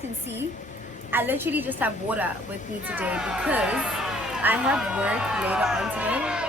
Can see, I literally just have water with me today because I have work later on today.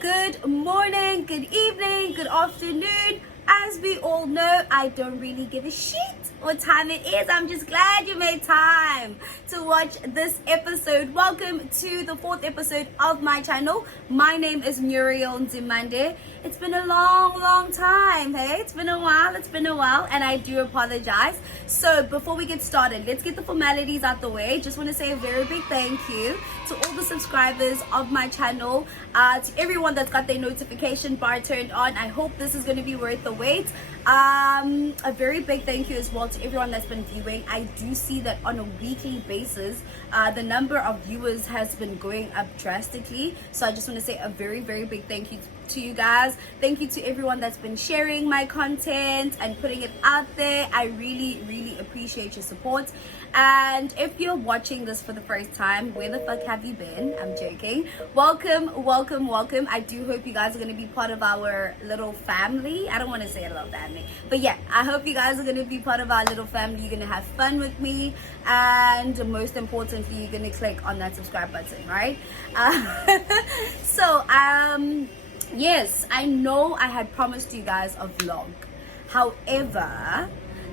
Good morning, good evening, good afternoon. As we all know, I don't really give a shit what time it is. I'm just glad you made time to watch this episode. Welcome to the 4th episode of my channel. My name is Muriel Ndimande. It's been a long time, hey? It's been a while, and I do apologize. So before we get started, let's get the formalities out the way. Just want to say a very big thank you to all the subscribers of my channel, to everyone that's got their notification bar turned on. I hope this is going to be worth the wait. A very big thank you as well to everyone that's been viewing. I do see that on a weekly basis, the number of viewers has been going up drastically. So I just want to say a very big thank you to you guys. Thank you to everyone that's been sharing my content and putting it out there. I really appreciate your support. And if you're watching this for the first time, where the fuck have you been? I'm joking. Welcome. I do hope you guys are going to be part of our little family. I don't want to say a little family, but yeah, I hope you guys are going to be part of our little family. You're going to have fun with me, and most importantly, you're going to click on that subscribe button, right? Yes, I know I had promised you guys a vlog. However,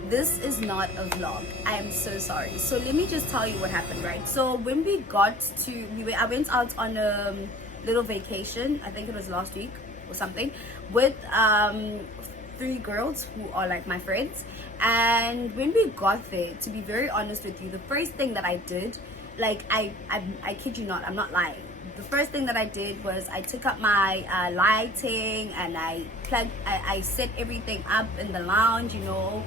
this is not a vlog. I am so sorry. So let me just tell you what happened, right? So when we got to, I went out on a little vacation. I think it was last week or something, with 3 girls who are like my friends. And when we got there, to be very honest with you, the first thing that I did, like I kid you not, I'm not lying. The first thing that I did was I took up my lighting and I set everything up in the lounge, you know,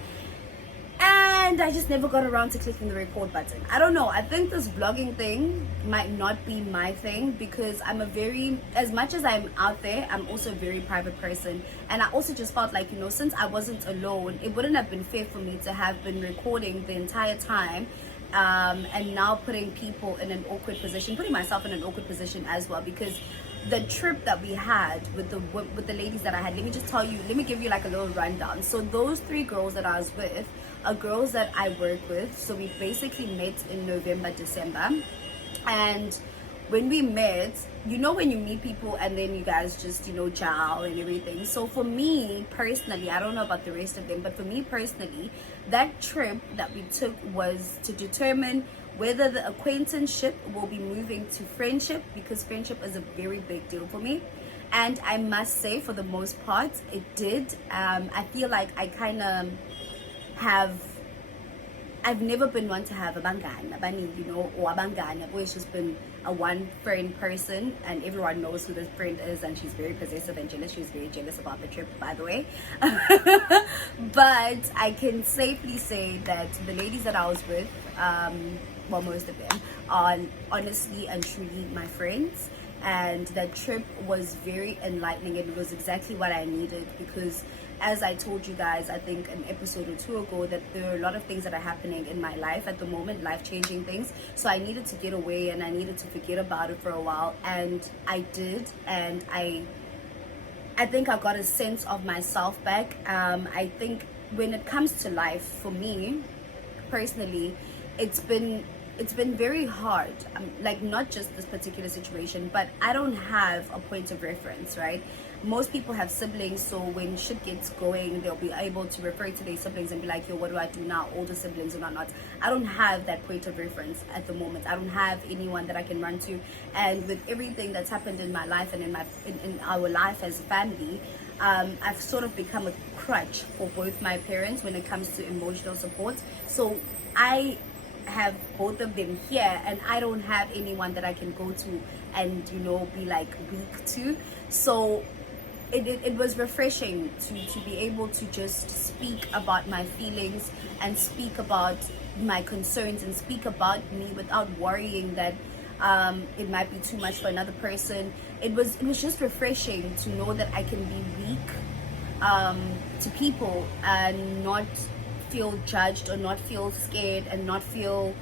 and I just never got around to clicking the record button. I don't know, I think this vlogging thing might not be my thing, because I'm as much as I'm out there, I'm also a very private person. And I also just felt like, you know, since I wasn't alone, it wouldn't have been fair for me to have been recording the entire time, and now putting people in an awkward position, putting myself in an awkward position as well. Because the trip that we had with the ladies that I had, let me give you like a little rundown. So those 3 girls that I was with are girls that I work with. So we basically met in November, December. And when we met, you know, when you meet people and then you guys just, you know, chow and everything. So for me personally, I don't know about the rest of them, but for me personally, that trip that we took was to determine whether the acquaintanceship will be moving to friendship, because friendship is a very big deal for me. And I must say, for the most part, it did. I feel like I kind of I've never been one to have a bangani, you know, or a bangani. I've always just been a one friend person, and everyone knows who this friend is, and she's very possessive and jealous. She was very jealous about the trip, by the way. But I can safely say that the ladies that I was with, well, most of them are honestly and truly my friends. And that trip was very enlightening, and it was exactly what I needed, because as I told you guys, I think an episode or 2 ago, that there are a lot of things that are happening in my life at the moment, life-changing things. So I needed to get away and I needed to forget about it for a while, and I did. And I think I got a sense of myself back. I think when it comes to life, for me personally, it's been very hard, like not just this particular situation, but I don't have a point of reference, right? Most people have siblings, so when shit gets going, they'll be able to refer to their siblings and be like, yo, what do I do now? Older siblings or not. I don't have that point of reference at the moment. I don't have anyone that I can run to. And with everything that's happened in my life and in our life as a family, I've sort of become a crutch for both my parents when it comes to emotional support. So I have both of them here, and I don't have anyone that I can go to and, you know, be like weak to. So it was refreshing to be able to just speak about my feelings and speak about my concerns and speak about me without worrying that it might be too much for another person. It was just refreshing to know that I can be weak to people and not feel judged or not feel scared and not feel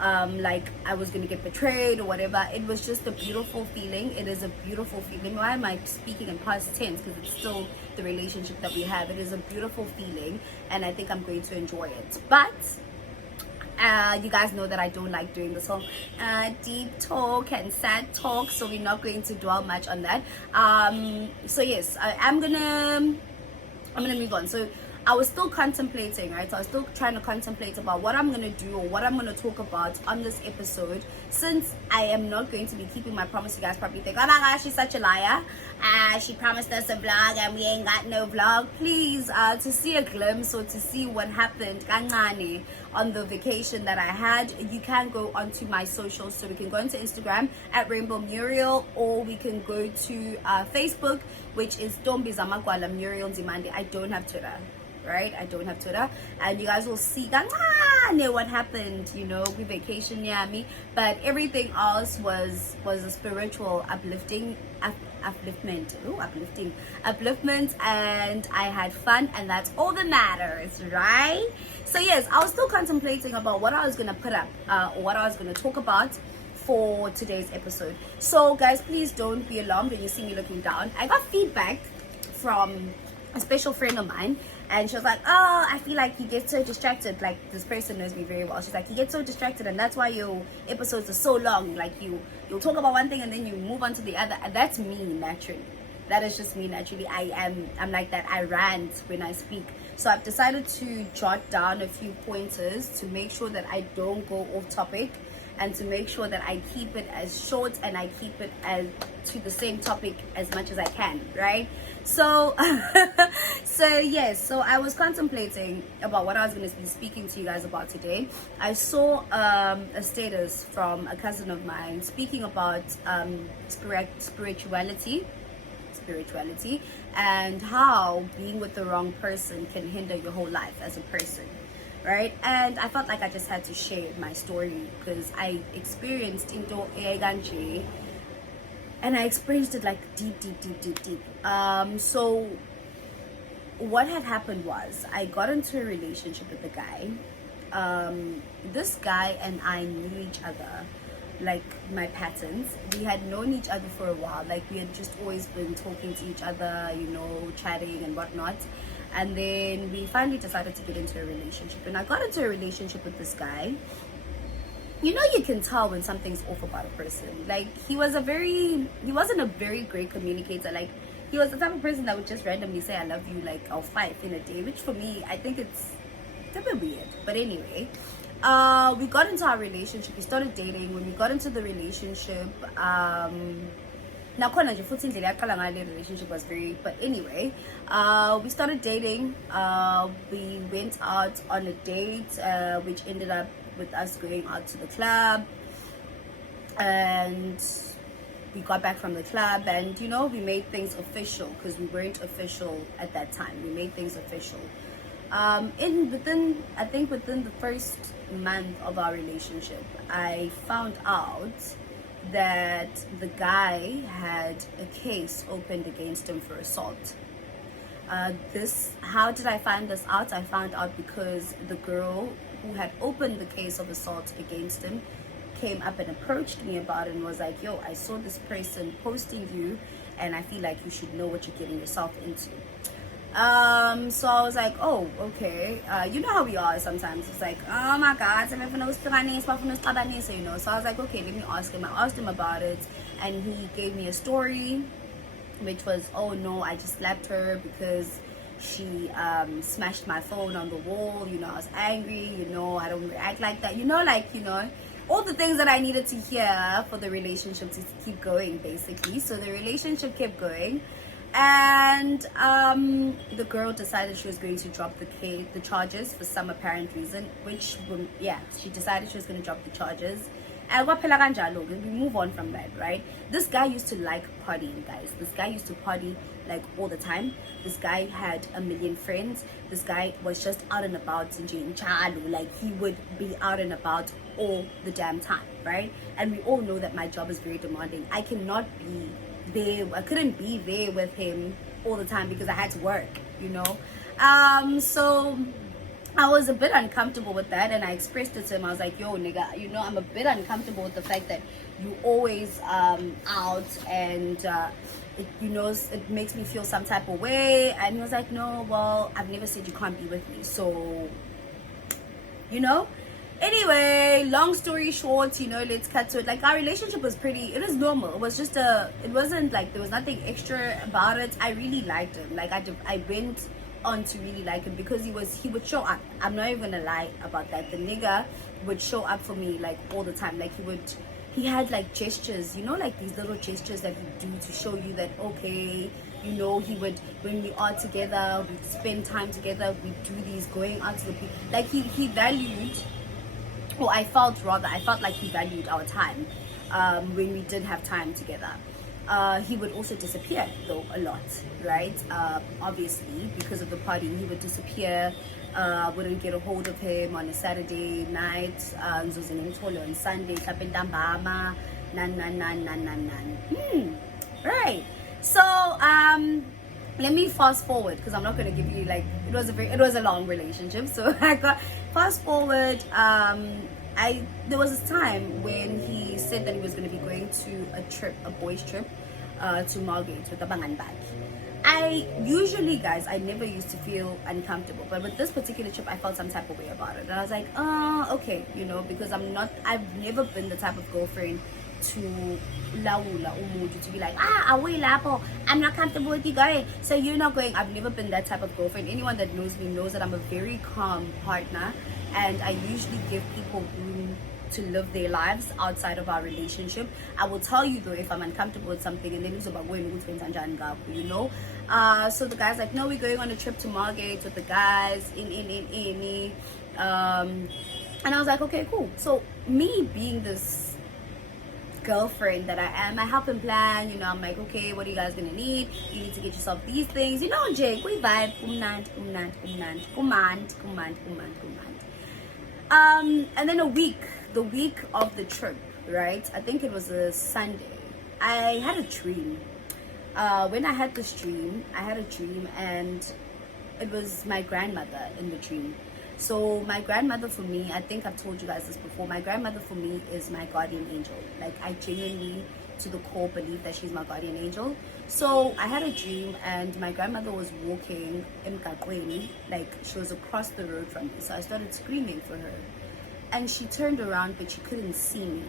like I was going to get betrayed or whatever. It was just a beautiful feeling. It is a beautiful feeling. Why am I speaking in past tense? Because it's still the relationship that we have. It is a beautiful feeling, and I think I'm going to enjoy it. But you guys know that I don't like doing this whole deep talk and sad talk, so we're not going to dwell much on that. So yes, I'm gonna move on. So I was still contemplating, right? So I was still trying to contemplate about what I'm gonna do or what I'm gonna talk about on this episode. Since I am not going to be keeping my promise, you guys probably think, oh my gosh, she's such a liar. She promised us a vlog and we ain't got no vlog. Please, to see a glimpse or to see what happened kancane on the vacation that I had, you can go onto my socials. So we can go into Instagram at Rainbow Muriel, or we can go to Facebook, which is Dombi Zamagwala Muriel Zimande. I don't have Twitter. Right, I don't have Twitter, and you guys will see what happened, you know, we vacation near me, but everything else was a spiritual upliftment, and I had fun, and that's all that matters, right? So yes, I was still contemplating about what I was gonna put up, or what I was gonna talk about for today's episode. So guys, please don't be alarmed when you see me looking down. I got feedback from a special friend of mine, and she was like, oh, I feel like you get so distracted. Like, this person knows me very well. She's like, you get so distracted, and that's why your episodes are so long. Like, you'll talk about one thing and then you move on to the other. And that's me naturally. That is just me naturally. I'm like that. I rant when I speak. So I've decided to jot down a few pointers to make sure that I don't go off topic, and to make sure that I keep it as short and I keep it as to the same topic as much as I can, right? So yes, so I was contemplating about what I was going to be speaking to you guys about today. I saw a status from a cousin of mine speaking about spirituality, and how being with the wrong person can hinder your whole life as a person, right? And I felt like I just had to share my story, because I experienced into Eganji, and I experienced it like deep. So what had happened was, I got into a relationship with a guy. This guy and I knew each other, like my patterns. We had known each other for a while. Like, we had just always been talking to each other, you know, chatting and whatnot. And then we finally decided to get into a relationship. And I got into a relationship with this guy. You know, you can tell when something's off about a person. Like, he wasn't a very great communicator. Like, he was the type of person that would just randomly say I love you like or 5 in a day, which for me, I think it's a bit weird. But anyway, we got into our relationship. We started dating. When we got into the relationship, relationship was very, but anyway, we started dating. We went out on a date, which ended up with us going out to the club, and we got back from the club, and you know, we made things official, because we weren't official at that time. We made things official. Within the first month of our relationship, I found out that the guy had a case opened against him for assault. How did I find this out? I found out because the girl who had opened the case of assault against him came up and approached me about it and was like, yo, I saw this person posting you, and I feel like you should know what you're getting yourself into. So I was like, oh, okay. You know how we are sometimes. It's like, oh my God, you know. So I was like, okay, let me ask him. I asked him about it, and he gave me a story, which was, oh no, I just slapped her because she smashed my phone on the wall. You know, I was angry. You know, I don't react like that. You know, like, you know, all the things that I needed to hear for the relationship to keep going, basically. So the relationship kept going. And the girl decided she was going to drop the charges for some apparent reason, which, yeah, she decided she was going to drop the charges. And we move on from that, right? This guy used to like partying, guys. This guy used to party like all the time. This guy had a million friends. This guy was just out and about, like he would be out and about all the damn time, right? And we all know that my job is very demanding. I cannot be there, I couldn't be there with him all the time because I had to work, you know. So I was a bit uncomfortable with that, and I expressed it to him. I was like, yo nigga, you know, I'm a bit uncomfortable with the fact that you always out, and it makes me feel some type of way. And he was like, no, well, I've never said you can't be with me, so anyway, long story short, let's cut to it. Like, our relationship was it was normal. It was just it wasn't like there was nothing extra about it. I really liked him. Like, I went on to really like him because he would show up. I'm not even gonna lie about that. The nigga would show up for me like all the time. Like, he had like gestures, like these little gestures that he'd do to show you that, okay, he would, when we are together, we'd spend time together, we'd do these going out to the people. Like, he valued, or I felt like he valued our time when we did have time together. He would also disappear though a lot, right? Obviously, because of the partying, he would disappear. Wouldn't get a hold of him on a Saturday night. On Sunday, right. So let me fast forward, because I'm not going to give you like, it was a long relationship. So I got fast forward. There was this time when he said that he was going to be going to a boys trip to Margate with Abangan Bag. I usually, guys, I never used to feel uncomfortable, but with this particular trip I felt some type of way about it, and I was like, okay, because I've never been the type of girlfriend to laula umuntu, to be like, away lapo, I'm not comfortable with you going, so you're not going. I've never been that type of girlfriend. Anyone that knows me knows that I'm a very calm partner, and I usually give people room to live their lives outside of our relationship. I will tell you though if I'm uncomfortable with something, and then it's about going with friends and so the guy's like, no, we're going on a trip to Margate with the guys and I was like, okay, cool. So me being this girlfriend that I am, I help him plan. I'm like, okay, what are you guys gonna need? You need to get yourself these things, Jake, we vibe, and then the week of the trip, right? I think it was a Sunday. I had a dream. When I had this dream, and it was my grandmother in the dream. So my grandmother for me, I think I've told you guys this before, my grandmother for me is my guardian angel. Like, I genuinely, to the core, believe that she's my guardian angel. So I had a dream, and my grandmother was walking in Kakweni, like she was across the road from me. So I started screaming for her, and she turned around, but she couldn't see me,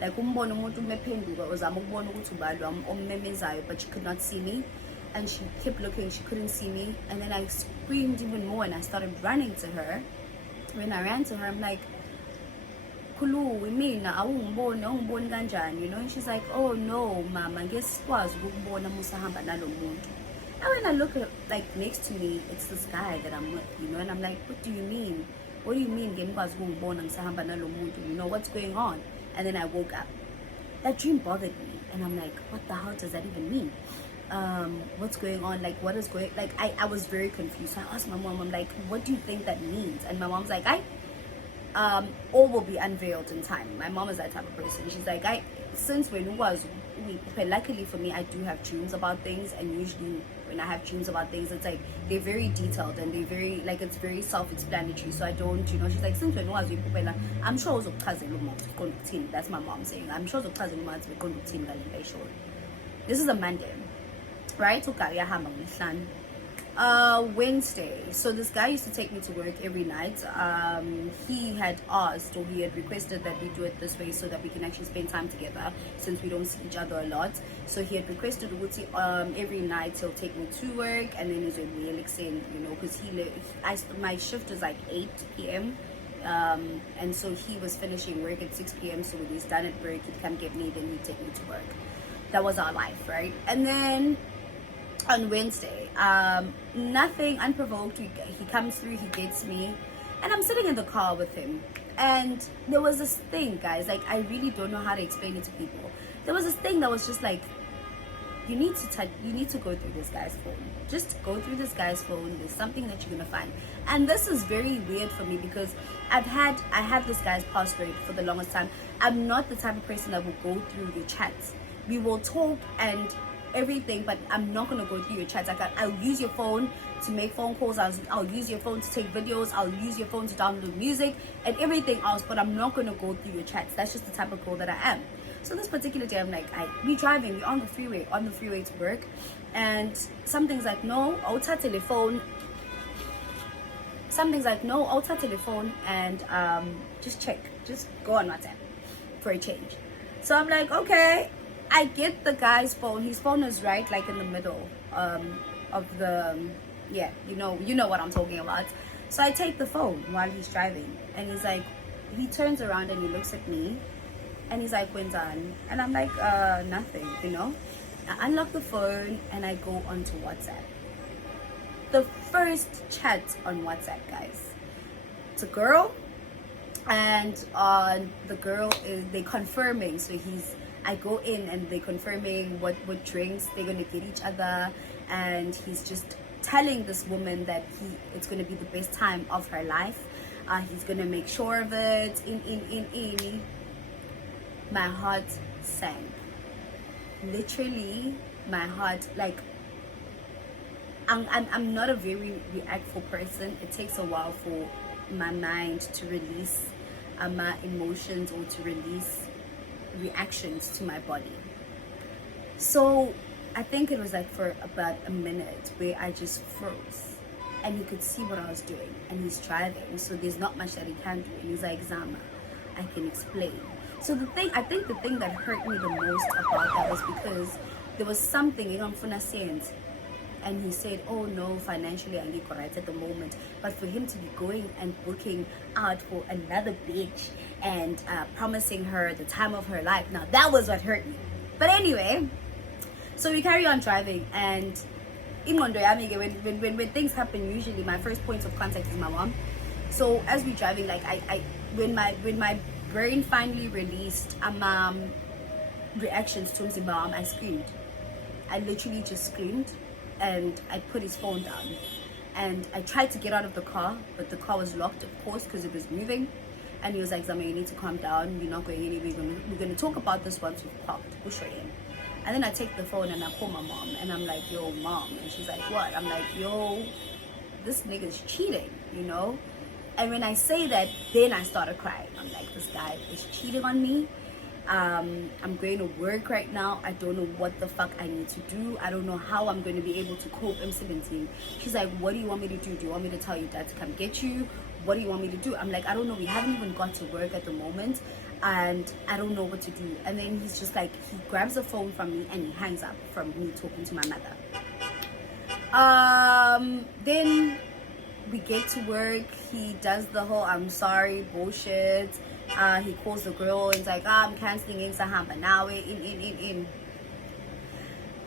like umbona umuntu umephenduka uzama ukubona ukuthi ubani ommemezayo, but she could not see me. And she kept looking, she couldn't see me. And then I screamed even more, and I started running to her. When I ran to her, I'm like, Kulu, mina awungiboni kanjani, and she's like, oh no mama, ngesikwazi ukubona musahamba nalo muntu. And when I look at, like, next to me, it's this guy that I'm with, and I'm like, what do you mean? What do you mean ngesikwazi ukubona ngisahamba nalo muntu? What's going on? And then I woke up. That dream bothered me, and I'm like, what the hell does that even mean? What's going on? Like, what is going, like, I was very confused. So I asked my mom, I'm like, what do you think that means? And my mom's like, all will be unveiled in time. My mom is that type of person. She's like, since when luckily for me, I do have dreams about things, and usually when I have dreams about things, it's like they're very detailed, and they're very, like, it's very self-explanatory. So I don't, she's like, since when was I'm sure that's my mom saying, I'm sure this is a Monday, right? Wednesday. So this guy used to take me to work every night. He had asked, or he had requested that we do it this way so that we can actually spend time together, since we don't see each other a lot. So he had requested every night he'll take me to work, and then he's with me because my shift is like 8 p.m. And so he was finishing work at 6 p.m. So when he's done at work, he'd come get me, then he'd take me to work. That was our life, right? And then on Wednesday, nothing, unprovoked, he comes through, he gets me, and I'm sitting in the car with him, and there was this thing, guys, like, I really don't know how to explain it to people. There was this thing that was just like, you need to go through this guy's phone. Just go through this guy's phone. There's something that you're gonna find. And this is very weird for me because I had this guy's password for the longest time. I'm not the type of person that will go through your chats. We will talk and everything, but I'm not gonna go through your chats. Like I'll use your phone to make phone calls. I'll use your phone to take videos. I'll use your phone to download music and everything else, but I'm not gonna go through your chats. That's just the type of girl that I am. So this particular day, I'm like, we driving, we're on the freeway to work, and something's like, no, I'll touch telephone. Something's like, no, I'll touch telephone and just check, just go on WhatsApp for a change. So I'm like, okay. I get the guy's phone. His phone is right, like in the middle of the, yeah, you know what I'm talking about. So I take the phone while he's driving, and he's like, he turns around and he looks at me. And he's like, when's on? And I'm like, nothing, you know. I unlock the phone and I go onto WhatsApp. The first chat on WhatsApp, guys. It's a girl, and the girl is they confirming. So I go in and they confirming what drinks they're gonna get each other, and he's just telling this woman that it's gonna be the best time of her life. He's gonna make sure of it. In. My heart sank. Literally, my heart, like, I'm not a very reactful person. It takes a while for my mind to release my emotions or to release reactions to my body. So I think it was like for about a minute where I just froze, and he could see what I was doing, and he's driving, so there's not much that he can do. And he's like, Zama, I can explain. So I think the thing that hurt me the most about that was because there was something in Amfuna sense, and he said, oh no, financially I'm not right at the moment. But for him to be going and booking out for another bitch and promising her the time of her life, now that was what hurt me. But anyway, so we carry on driving, and when things happen, usually my first point of contact is my mom. So as we're driving, like when my brain finally released reactions to his mom, I screamed. I literally just screamed, and I put his phone down, and I tried to get out of the car, but the car was locked, of course, because it was moving. And he was like, Zama, you need to calm down, you're not going anywhere, we're gonna talk about this once we've parked, we'll show you. And then I take the phone and I call my mom, and I'm like, yo mom, and she's like, what? I'm like, yo, this nigga's cheating, you know. And when I say that, then I started crying. I'm like, this guy is cheating on me. I'm going to work right now. I don't know what the fuck I need to do. I don't know how I'm going to be able to cope. I'm 17. She's like, what do you want me to do? Do you want me to tell your dad to come get you? What do you want me to do? I'm like, I don't know. We haven't even got to work at the moment, and I don't know what to do. And then he's just like, he grabs the phone from me and he hangs up from me talking to my mother. Then we get to work. He does the whole I'm sorry bullshit. He calls the girl and he's like, I'm canceling in Sahamba now in.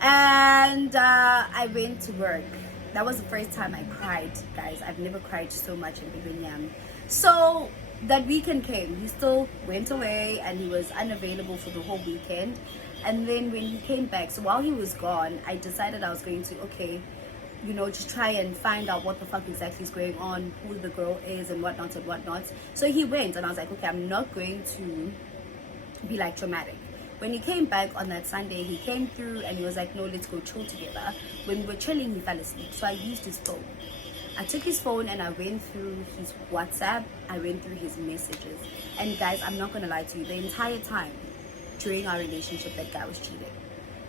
And I went to work. That was the first time I cried, guys. I've never cried so much in Bibinyam. So that weekend came. He still went away and he was unavailable for the whole weekend. And then when he came back, so while he was gone, I decided I was going to, okay, you know, just try and find out what the fuck exactly is going on, who the girl is and whatnot and whatnot. So he went, and I was like, okay, I'm not going to be like dramatic. When he came back on that Sunday, he came through and he was like, no, let's go chill together. When we were chilling, he fell asleep. So I used his phone. I took his phone and I went through his WhatsApp. I went through his messages. And guys, I'm not going to lie to you. The entire time during our relationship, that guy was cheating.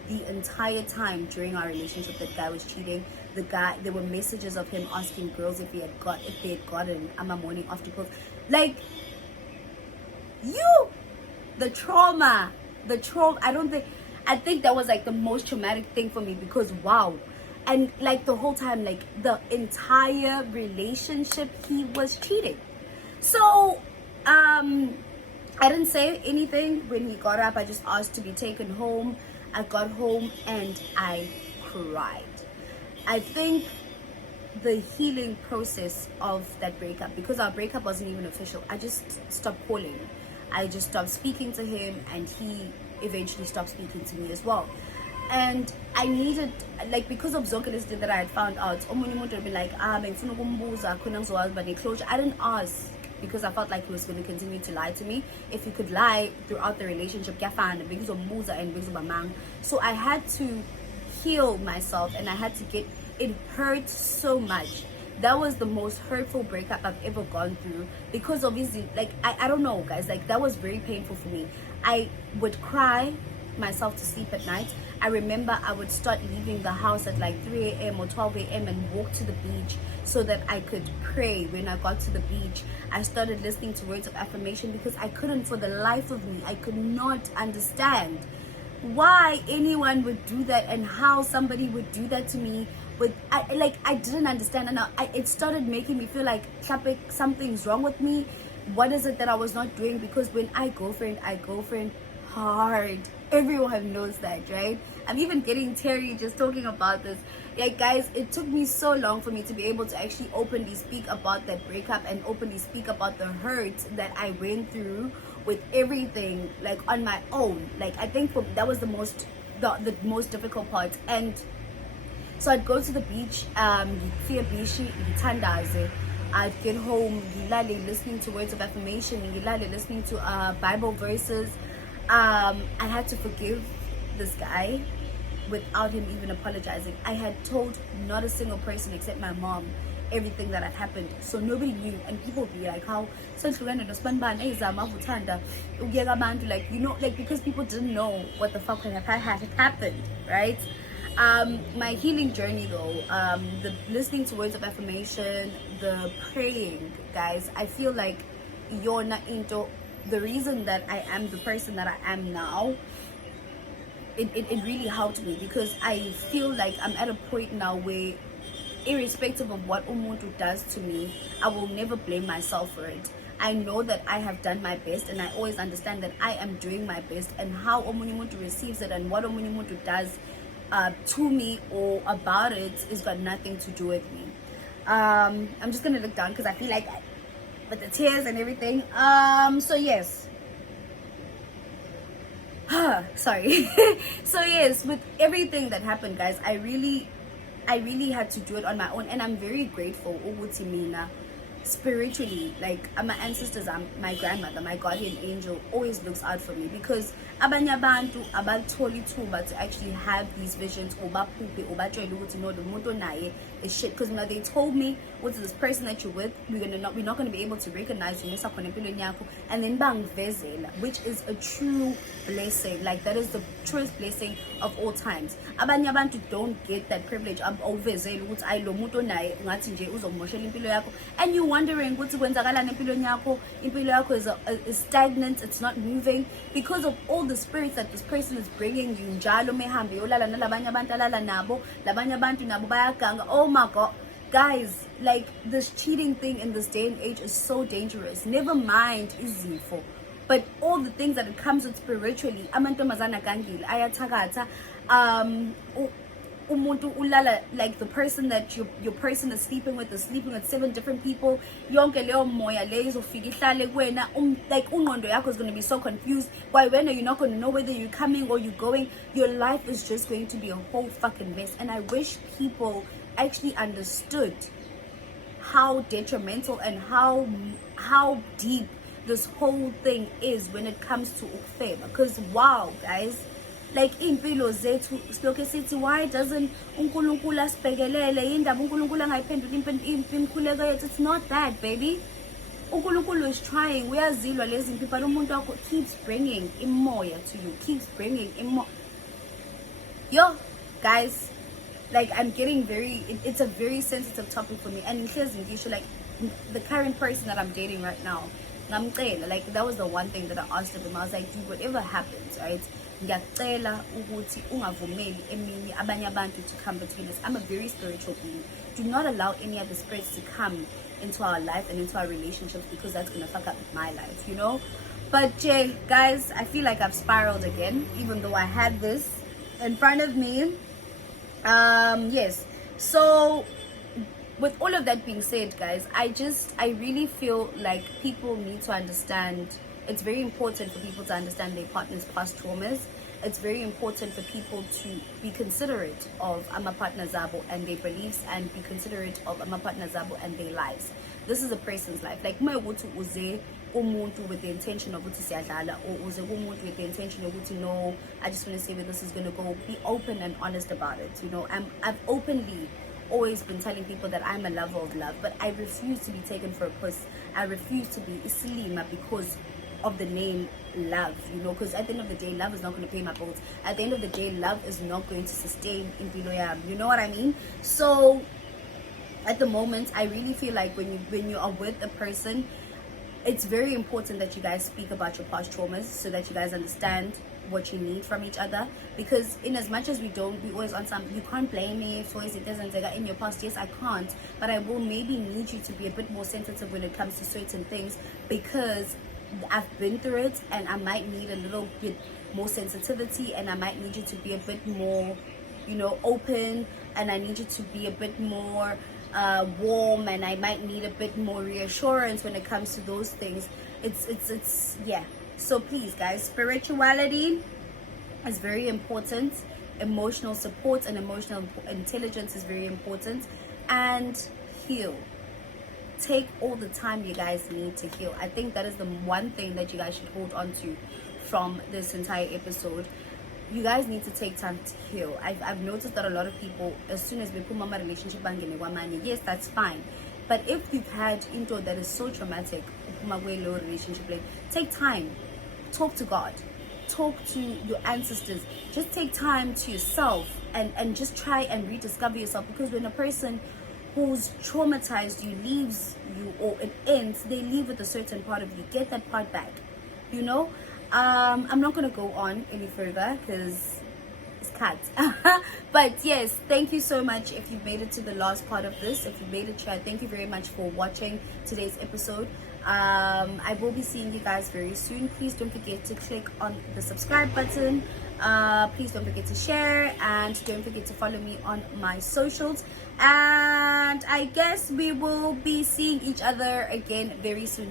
The entire time during our relationship, that guy was cheating. There were messages of him asking girls if they had gotten morning after pills. Like, the trauma, I think that was like the most traumatic thing for me, because wow. And like the whole time, like the entire relationship, he was cheating. So, I didn't say anything when he got up. I just asked to be taken home. I got home and I cried. I think the healing process of that breakup, because our breakup wasn't even official, I just stopped calling. I just stopped speaking to him, and he eventually stopped speaking to me as well. And I needed, like, because of zonke lezi that I had found out, omunye umuntu would be like, bengifuna ukumbuza khona ngizokwazi uba neclosure. I didn't ask because I felt like he was going to continue to lie to me. If he could lie throughout the relationship, kuyafana, bekuzombuza and bekuzobamanga. So I had to heal myself, and I had to get, it hurt so much. That was the most hurtful breakup I've ever gone through, because obviously, like, I don't know, guys, like, that was very painful for me. I would cry myself to sleep at night. I remember I would start leaving the house at like 3 a.m. or 12 a.m. and walk to the beach so that I could pray. When I got to the beach, I started listening to words of affirmation, because I couldn't, for the life of me, I could not understand why anyone would do that and how somebody would do that to me. I didn't understand, and it started making me feel like something's wrong with me. What is it that I was not doing? Because when I girlfriend hard. Everyone knows that, right? I'm even getting teary just talking about this. Like, guys, it took me so long for me to be able to actually openly speak about that breakup and openly speak about the hurt that I went through with everything, like, on my own. Like, I think that was the most difficult part. And so I'd go to the beach, I'd get home, listening to words of affirmation, listening to Bible verses. I had to forgive this guy without him even apologizing. I had told not a single person except my mom everything that had happened, so nobody knew. And people would be like, how, like, you know, like, because people didn't know what the fuck had happened, right? My healing journey though, the listening to words of affirmation, the praying, guys, I feel like you're not into the reason that I am the person that I am now. It really helped me, because I feel like I'm at a point now where, irrespective of what umuntu does to me, I will never blame myself for it. I know that I have done my best, and I always understand that I am doing my best, and how umuntu receives it and what umuntu does to me or about it is got nothing to do with me. I'm just gonna look down because I feel like with the tears and everything. So yes. Sorry. So yes, with everything that happened, guys, I really had to do it on my own, and I'm very grateful. Ukuthi mina, spiritually, like, my ancestors, my grandmother, my guardian angel, always looks out for me, because abanye abantu abatholi ithuba to actually have these visions, or baphuphe, or batshele ukuthi no, the muntu naye is shit. Because now they told me, what's this person that you're with, we're not going to be able to recognize you, and then bangvezela, which is a true blessing. Like, that is the truest blessing of all times. Abanye abantu don't get that privilege of uvezela ukuthi ayi lo muntu naye ngathi nje uzomoshela impilo yakho, and you wondering ukuthi kwenzakalani empilweni yakho. Impilo yakho is stagnant, it's not moving, because of all the spirits that this person is bringing you. Njalo mehambe yolala nalabanye abantu alala nabo, labanye abantu nabo bayaganga. Oh my god, guys, like, this cheating thing in this day and age is so dangerous. Never mind izifo, but all the things that it comes with spiritually. Amantombazana gangile ayathakatha, umuntu ulala, like, the person that your person is sleeping with 7 different people. Yonke leyo moya leyo izofika ihlale kuwena, like, ungqondo yakho is going to be so confused. Why, when you're not going to know whether you're coming or you're going, your life is just going to be a whole fucking mess. And I wish people actually understood how detrimental and how deep this whole thing is when it comes to ukufeba. Because wow, guys, like, impilo zethu siloke sithi, why doesn't uNkulunkulu asibhekelele, indaba uNkulunkulu angayiphendula imikhuleko yethu? It's not that, baby. uNkulunkulu is trying, uyazilwa lezi mpilo, but umuntu wakho keeps bringing imoya to you, keeps bringing imoya. Yo, guys, like, I'm getting it's a very sensitive topic for me. And like, the current person that I'm dating right now, like, that was the one thing that I asked of him. I was like, dude, whatever happens, right, ngiyacela ukuthi ungavumeli eminye abanye abantu to come between us. I'm a very spiritual being. Do not allow any other spirits to come into our life and into our relationships, because that's gonna fuck up my life, you know. But yeah, guys, I feel like I've spiraled again, even though I had this in front of me. Yes, so with all of that being said, guys, I really feel like people need to understand. It's very important for people to understand their partner's past traumas, it's very important for people to be considerate of ama-partner zabo and their beliefs, and be considerate of ama-partner zabo and their lives. This is a person's life. Like my uze umuntu with the intention of ukuthi siyadlala, or uze umuntu with the intention of ukuthi no, I just want to see where this is going to go. Be open and honest about it. You know, I've openly always been telling people that I'm a lover of love, but I refuse to be taken for a puss. I refuse to be isilima because of the name love, you know, because at the end of the day, love is not going to pay my bills. At the end of the day, love is not going to sustain impilo yam, you know what I mean? So at the moment, I really feel like when you are with a person, it's very important that you guys speak about your past traumas, so that you guys understand what you need from each other. Because in as much as we always on some, you can't blame me so it doesn't in your past. Yes, I can't, but I will maybe need you to be a bit more sensitive when it comes to certain things, because I've been through it, and I might need a little bit more sensitivity, and I might need you to be a bit more, you know, open, and I need you to be a bit more warm, and I might need a bit more reassurance when it comes to those things. It's yeah. So please guys, spirituality is very important, emotional support and emotional intelligence is very important, and heal. Take all the time you guys need to heal. I think that is the one thing that you guys should hold on to from this entire episode. You guys need to take time to heal. I've noticed that a lot of people, as soon as we put mama relationship yes, that's fine. But if you've had into that is so traumatic, relationship, take time. Talk to God. Talk to your ancestors. Just take time to yourself and just try and rediscover yourself. Because when a person who's traumatized you leaves you, or it ends, they leave with a certain part of you. Get that part back, you know. I'm not gonna go on any further because it's cut. But yes, thank you so much if you've made it to the last part of this. If you made it here, thank you very much for watching today's episode. I will be seeing you guys very soon. Please don't forget to click on the subscribe button. Please don't forget to share, and don't forget to follow me on my socials. And I guess we will be seeing each other again very soon.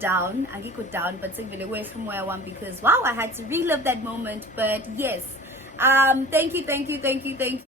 Down, I get down, but away from where I want, because wow, I had to relive that moment. But yes, thank you.